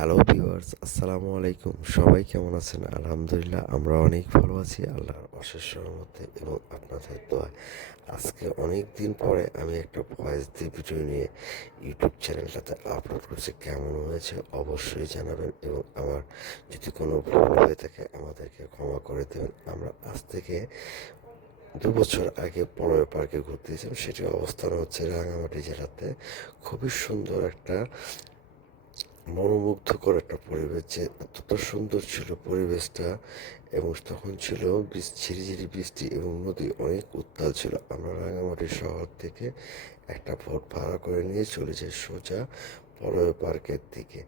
Hello viewers, আসসালামু আলাইকুম। সবাই কেমন আছেন? আলহামদুলিল্লাহ, আমরা অনেক ভালো আছি আল্লাহর অশেষ রহমতে এবং আপনাদের দোয়ায়। আজকে অনেক দিন পরে আমি একটা ভয়েস দিয়ে ভিডিও নিয়ে ইউটিউব চ্যানেলটাতে আপলোড করছি। কেমন হয়েছে অবশ্যই জানাবেন এবং আমার যদি কোনো ভুল হয়ে থাকে আমাদেরকে ক্ষমা করে দেবেন। আমরা আজ থেকে 2 বছর আগে পনেরো পার্কে ঘুরতে গেছিলাম। সেটির অবস্থান হচ্ছে রাঙামাটি জেলাতে। খুবই সুন্দর একটা মনোমুগ্ধকর একটা পরিবেশ, যে এতটা সুন্দর ছিল পরিবেশটা। এবং তখন ছিল ঝিরিঝিরি বৃষ্টি এবং নদী অনেক উত্তাল ছিল। আমরা রাঙামাটি শহর থেকে একটা বোট ভাড়া করে নিয়ে চলে যাই সোজা পলয় পার্কের দিকে।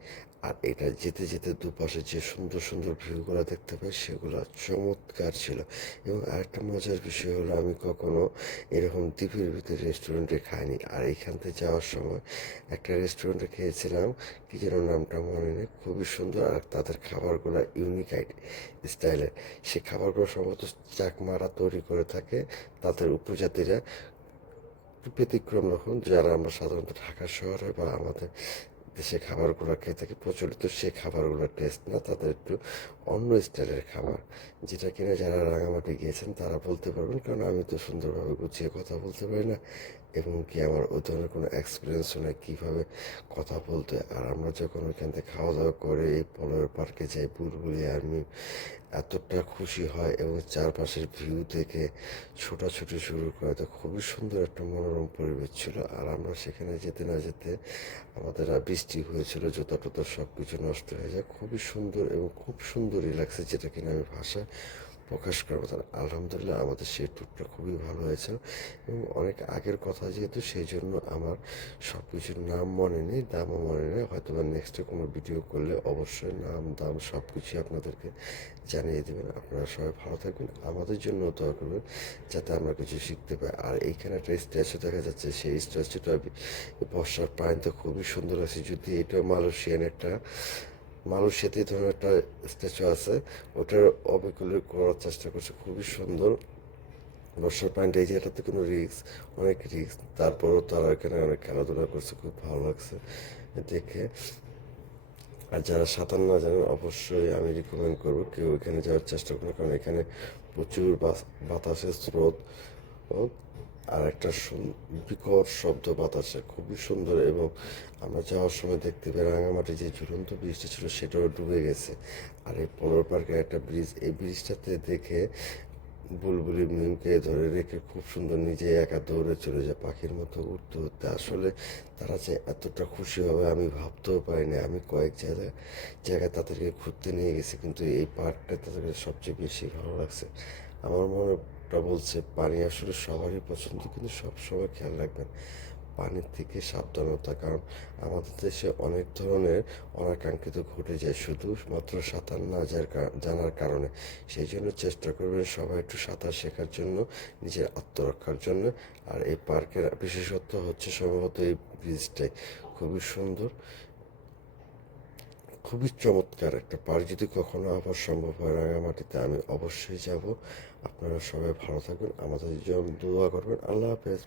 আর এটা যেতে যেতে দুপাশে যে সুন্দর সুন্দর ভিউগুলো দেখতে পাই সেগুলো চমৎকার ছিল। এবং আরেকটা মজার বিষয় হলো, আমি কখনো এরকম দ্বীপের ভিতরে রেস্টুরেন্টে খাইনি। আর এখান থেকে যাওয়ার সময় একটা রেস্টুরেন্টে খেয়েছিলাম, কি যেন নামটা মনে নেই, খুবই সুন্দর। আর তাদের খাবারগুলো ইউনিক স্টাইলের। সেই খাবারগুলো সম্ভবত চাকমারা তৈরি করে থাকে, তাদের উপজাতিরা। ব্যতিক্রম রকম, যারা আমরা সাধারণত ঢাকা শহরে বা আমাদের দেশে খাবারগুলো খেয়ে থাকি প্রচলিত সেই খাবারগুলোর টেস্ট না, তাদের একটু অন্য স্টাইলের খাবার, যেটা কিনা যারা রাঙামাটি গিয়েছেন তারা বলতে পারবেন। কারণ আমি তো সুন্দরভাবে গুছিয়ে কথা বলতে পারি না, এবং কি আমার ওই ধরনের কোনো এক্সপিরিয়েন্সও নেই কীভাবে কথা বলতে। আর আমরা যখন ওইখান থেকে খাওয়া দাওয়া করে এই পলয়ের পার্কে যাই, বুলবুলি আর্মি এতটা খুশি হয় এবং চারপাশের ভিউ দেখে ছোটাছুটি শুরু করে। তো খুবই সুন্দর একটা মনোরম পরিবেশ ছিল। আর আমরা সেখানে যেতে না যেতে আমাদের বৃষ্টি হয়েছিল, জুতা টুতা সব কিছু নষ্ট হয়ে যায়। খুবই সুন্দর এবং খুব সুন্দরই লাগছে, যেটা কিনা আমি ভাষায় প্রকাশ করবো। তার আলহামদুলিল্লাহ আমাদের সেই ট্যুরটা খুবই ভালো হয়েছিল। এবং অনেক আগের কথা যেহেতু, সেই জন্য আমার সব কিছুর নাম মনে নেই, দামও মনে নেই। হয়তো বা নেক্সটে কোনো ভিডিও করলে অবশ্যই নাম দাম সব কিছুই আপনাদেরকে জানিয়ে দেবেন। আপনারা সবাই ভালো থাকবেন, আমাদের জন্য দোয়া করবেন যাতে আমরা কিছু শিখতে পাই। আর এইখানে একটা স্ট্যাচু দেখা যাচ্ছে, সেই স্ট্যাচুটা বর্ষার পানিতে খুবই সুন্দর আছে। যদি এটা মালয়েশিয়াতে এই ধরনের একটা স্ট্যাচু আছে, ওটার অবিকল করার চেষ্টা করছে, খুবই সুন্দর। বর্ষার পানিটা এই জায়গাটাতে কোনো অনেক রিস্ক, তারপরও তারা এখানে অনেক খেলাধুলা করছে, খুব ভালো লাগছে দেখে। আর যারা সাঁতার না জানেন অবশ্যই আমি রিকমেন্ড করবো কেউ এখানে যাওয়ার চেষ্টা করুন, কারণ এখানে প্রচুর বাতাসের স্রোত ও আর একটা বিকট শব্দ বাতাসে, খুবই সুন্দর। এবং আমরা যাওয়ার সময় দেখতে পাই রাঙামাটি যে ঝুলন্ত ব্রিজটা ছিল সেটাও ডুবে গেছে। আর এই পনেরো পার্কের একটা ব্রিজ, এই ব্রিজটাতে দেখে বুলবুলি মিমকে ধরে রেখে খুব সুন্দর নিজে একা দৌড়ে চলে যায় পাখির মতো উঠতে উঠতে। আসলে তারা যে এতটা খুশি হবে আমি ভাবতেও পারিনি। আমি কয়েক জায়গায় তাদেরকে ঘুরতে নিয়ে গেছি, কিন্তু এই পার্কটা তাদেরকে সবচেয়ে বেশি ভালো লাগছে। আমার মনেটা বলছে পানি আসলে সবারই পছন্দ, কিন্তু সবসময় খেয়াল রাখবেন পানির থেকে সাবধানতা। কারণ আমাদের দেশে অনেক ধরনের অনাকাঙ্ক্ষিত ঘটে যায় শুধুমাত্র সাঁতার না জানার কারণে। সেই জন্য চেষ্টা করবেন সবাই একটু সাঁতার শেখার জন্য, নিজের আত্মরক্ষার জন্য। আর এই পার্কের বিশেষত্ব হচ্ছে সম্ভবত এই ব্রিজটাই খুবই সুন্দর, খুবই চমৎকার একটা পার্ক। যদি কখনো আবার সম্ভব হয় রাঙামাটিতে, আমি অবশ্যই যাব। আপনারা সবাই ভালো থাকবেন, আমাদের জন্য দোয়া করবেন। আল্লাহ হাফেজ।